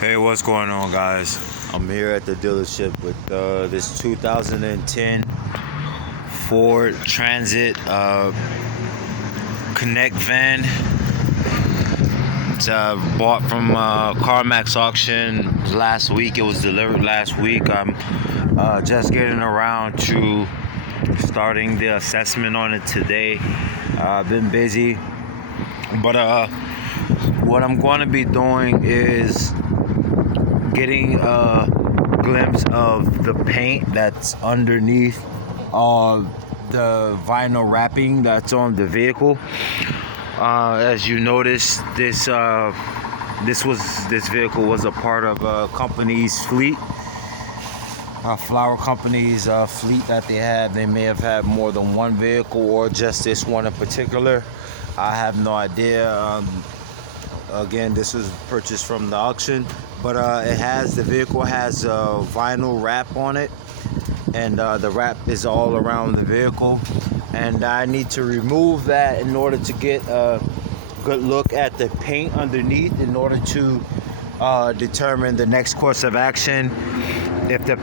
Hey, what's going on, guys? I'm here at the dealership with this 2010 Ford Transit Connect van. It's bought from CarMax auction last week. It was delivered last week. I'm just getting around to starting the assessment on it today. I've been busy, but what I'm going to be doing is getting a glimpse of the paint that's underneath the vinyl wrapping that's on the vehicle. As you notice, this vehicle was a part of a company's fleet, a flower company's fleet that they had. They may have had more than one vehicle or just this one in particular. I have no idea. Again, this was purchased from the auction, but the vehicle has a vinyl wrap on it, and the wrap is all around the vehicle, and I need to remove that in order to get a good look at the paint underneath, in order to determine the next course of action. If the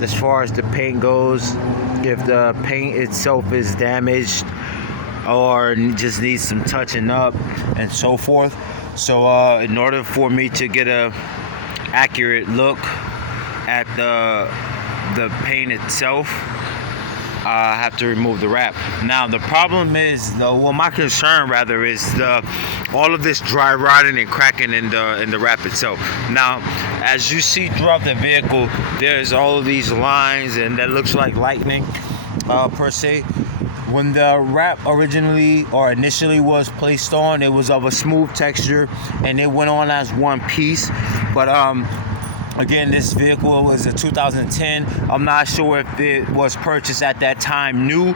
as far as the paint goes, if the paint itself is damaged or just needs some touching up and so forth. So in order for me to get a accurate look at the paint itself, I have to remove the wrap. Now the problem is, my concern rather is all of this dry rotting and cracking in the wrap itself. Now, as you see throughout the vehicle, there's all of these lines, and that looks like lightning per se. When the wrap initially was placed on, it was of a smooth texture and it went on as one piece. But again, this vehicle was a 2010. I'm not sure if it was purchased at that time new,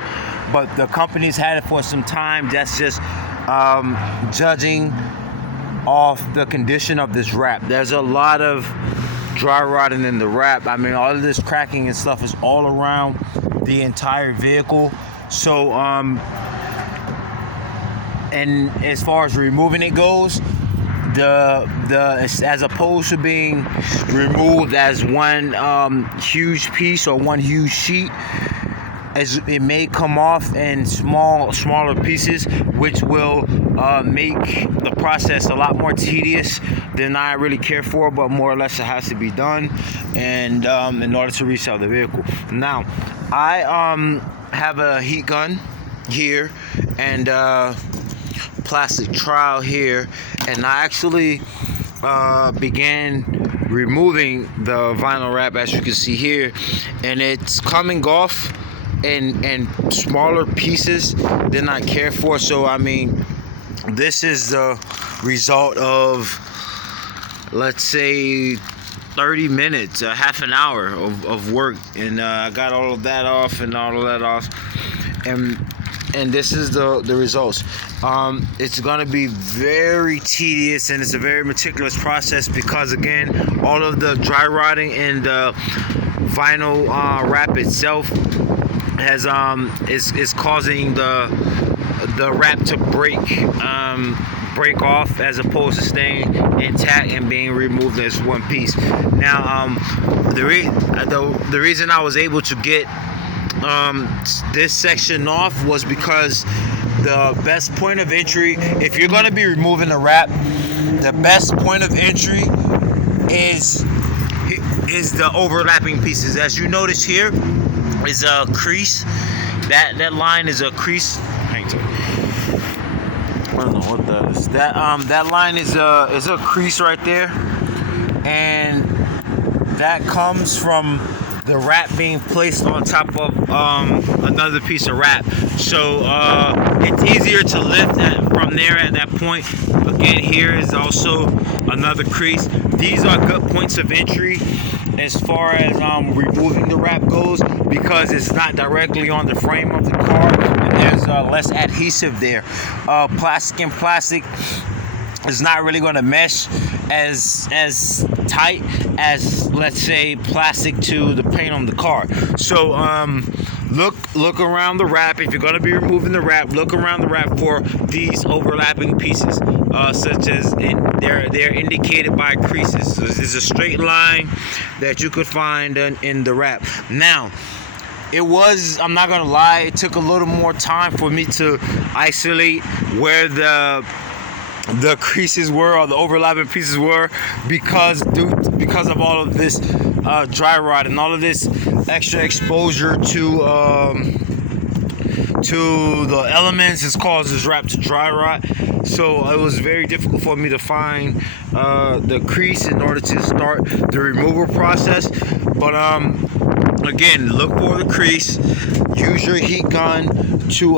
but the company's had it for some time. That's just judging off the condition of this wrap. There's a lot of dry rotting in the wrap. I mean, all of this cracking and stuff is all around the entire vehicle. So, and as far as removing it goes, as opposed to being removed as one huge piece or one huge sheet, as it may come off in smaller pieces, which will make the process a lot more tedious than I really care for, but more or less it has to be done, and in order to resell the vehicle. Now, I have a heat gun here and plastic trowel here, and I actually began removing the vinyl wrap, as you can see here, and it's coming off in smaller pieces than I care for. So I mean, this is the result of, let's say, 30 minutes, half an hour of work, and I got all of that off, and this is the results. It's gonna be very tedious, and it's a very meticulous process, because again, all of the dry rotting in the vinyl wrap itself is causing the wrap to break off, as opposed to staying intact and being removed as one piece. Now, the reason I was able to get this section off was because the best point of entry, if you're going to be removing the wrap, the best point of entry is the overlapping pieces. As you notice here is a crease. That line is a crease. Hang tight. I don't know what that is. That line is a crease right there, and that comes from the wrap being placed on top of another piece of wrap. So it's easier to lift from there at that point. Again, here is also another crease. These are good points of entry as far as removing the wrap goes, because it's not directly on the frame of the car, and there's less adhesive there. Plastic is not really going to mesh as tight as, let's say, plastic to the paint on the car. So look around the wrap. If you're going to be removing the wrap, look around the wrap for these overlapping pieces. such as they're indicated by creases. So this is a straight line that you could find in the wrap. Now, I'm not gonna lie, it took a little more time for me to isolate where the creases were, or the overlapping pieces were, because of all of this dry rot and all of this extra exposure to the elements has caused this wrap to dry rot. So it was very difficult for me to find the crease in order to start the removal process. But again, look for the crease. Use your heat gun to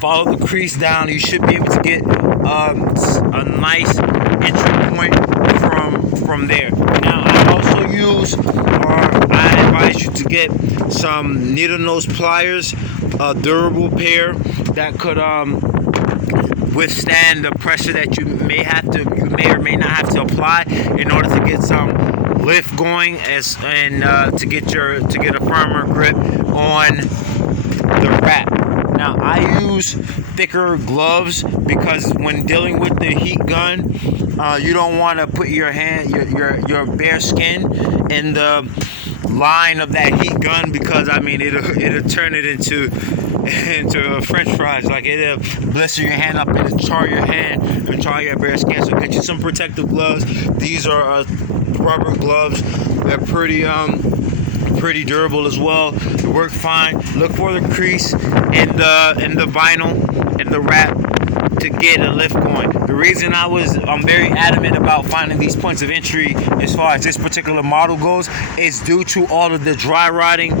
follow the crease down. You should be able to get a nice entry point from there. Now, I also I advise you to get some needle nose pliers, a durable pair that could withstand the pressure that you may or may not have to apply in order to get some lift going, to get a firmer grip on the wrap. Now, I use thicker gloves because when dealing with the heat gun, you don't want to put your bare skin in the line of that heat gun, because it'll turn it into French fries. Like, it'll blister your hand up and char your hand and char your bare skin. So get you some protective gloves. These are rubber gloves. They're pretty durable as well. They work fine. Look for the crease in the vinyl and the wrap to get a lift going. The reason I'm very adamant about finding these points of entry as far as this particular model goes is due to all of the dry rotting,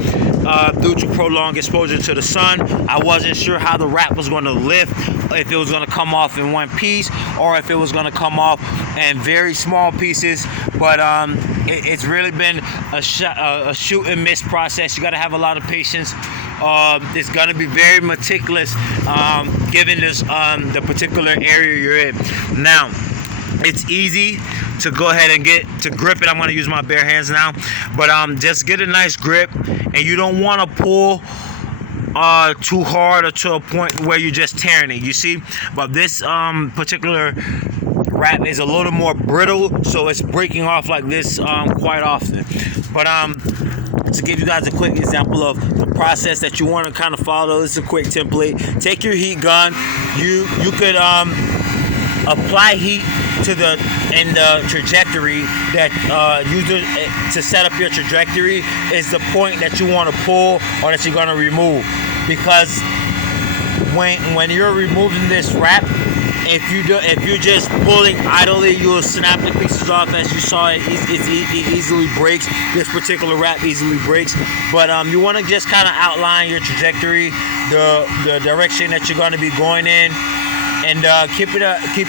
due to prolonged exposure to the sun. I wasn't sure how the wrap was going to lift, if it was going to come off in one piece or if it was going to come off in very small pieces. But it's really been a shoot and miss process. You got to have a lot of patience. It's going to be very meticulous, given this the particular area you're in. Now, it's easy to go ahead and get to grip it. I'm going to use my bare hands now, but just get a nice grip, and you don't want to pull too hard or to a point where you're just tearing it. You see, but this particular wrap is a little more brittle, so it's breaking off like this quite often. But to give you guys a quick example of the process that you want to kind of follow, this is a quick template. Take your heat gun. You could apply heat to the trajectory that to set up your trajectory is the point that you want to pull or that you're going to remove. Because when you're removing this wrap, if you're just pulling idly, you'll snap the pieces off. As you saw, it easily breaks. This particular wrap easily breaks. But you want to just kind of outline your trajectory, the direction that you're going to be going in, and keep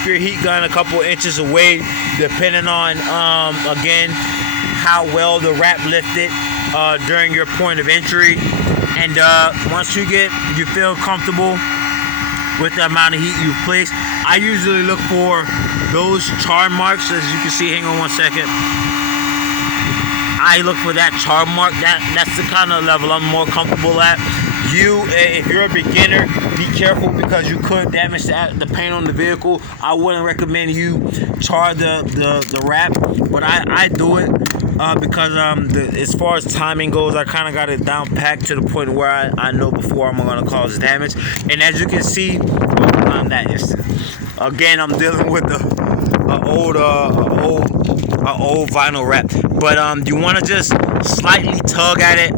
your heat gun a couple inches away, depending on again how well the wrap lifted during your point of entry. And once you feel comfortable with the amount of heat you've placed, I usually look for those char marks. As you can see, hang on one second. I look for that char mark. That's the kind of level I'm more comfortable at. If you're a beginner, be careful because you could damage the paint on the vehicle. I wouldn't recommend you char the wrap, but I do it because as far as timing goes, I kind of got it down packed to the point where I know before I'm going to cause damage. And as you can see, again, I'm dealing with the old vinyl wrap, but you want to just slightly tug at it,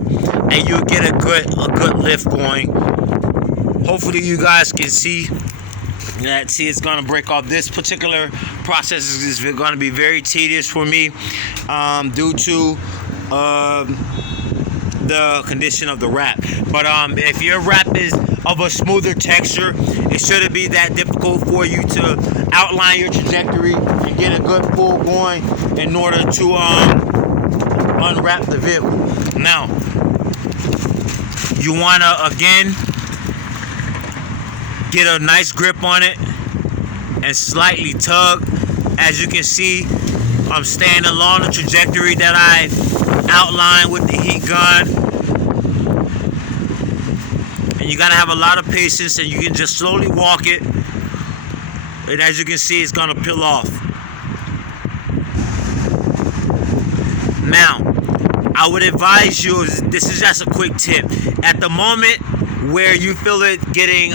and you'll get a good lift going. Hopefully, you guys can see that. See, it's gonna break off. This particular process is going to be very tedious for me, due to the condition of the wrap. But if your wrap is of a smoother texture, it shouldn't be that difficult for you to outline your trajectory and get a good pull going in order to unwrap the vehicle. Now, you want to again get a nice grip on it and slightly tug. As you can see, I'm staying along the trajectory that I outlined with the heat gun. And you gotta have a lot of patience, and you can just slowly walk it. And as you can see, it's gonna peel off. Now, I would advise you, this is just a quick tip. At the moment where you feel it getting,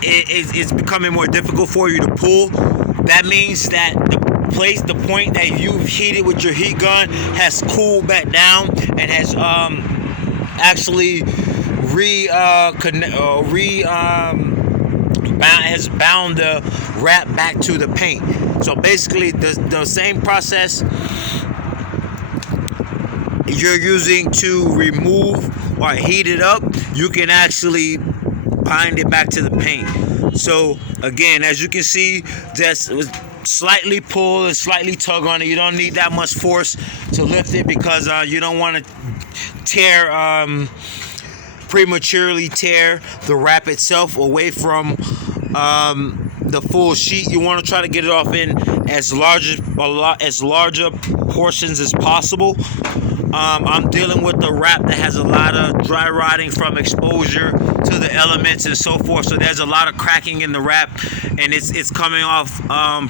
it's becoming more difficult for you to pull, that means that the point that you've heated with your heat gun has cooled back down and has actually has bound the wrap back to the paint. So basically, the same process you're using to remove or heat it up, you can actually bind it back to the paint. So again, as you can see, just slightly pull and slightly tug on it. You don't need that much force to lift it because you don't want to prematurely tear the wrap itself away from the full sheet. You want to try to get it off in as larger portions as possible. I'm dealing with the wrap that has a lot of dry rotting from exposure to the elements and so forth. So there's a lot of cracking in the wrap, and it's coming off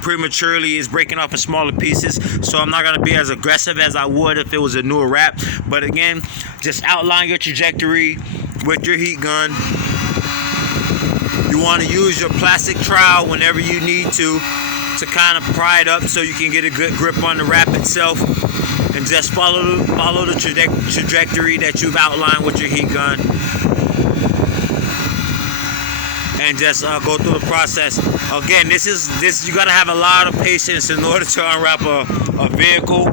prematurely. It's breaking off in smaller pieces. So I'm not going to be as aggressive as I would if it was a newer wrap. But again, just outline your trajectory with your heat gun. You want to use your plastic trowel whenever you need to kind of pry it up so you can get a good grip on the wrap itself. And just follow the trajectory that you've outlined with your heat gun, and just go through the process. Again, this you gotta have a lot of patience in order to unwrap a vehicle.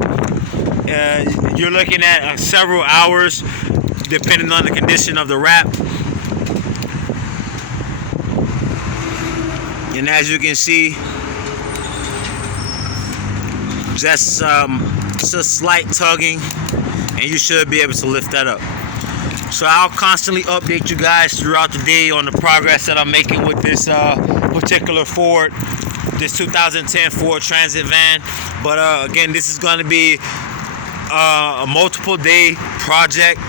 You're looking at several hours, depending on the condition of the wrap. And as you can see, just a slight tugging, and you should be able to lift that up. So I'll constantly update you guys throughout the day on the progress that I'm making with this particular Ford, this 2010 Ford Transit van. But again, this is going to be a multiple day project,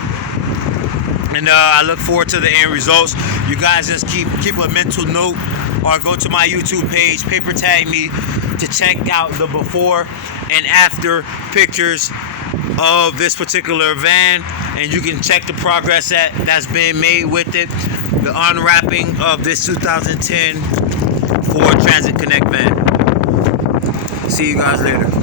and I look forward to the end results. You guys just keep a mental note, or go to my YouTube page, paper tag me, to check out the before and after pictures of this particular van, and you can check the progress that's been made with it, the unwrapping of this 2010 Ford Transit Connect van. See you guys later.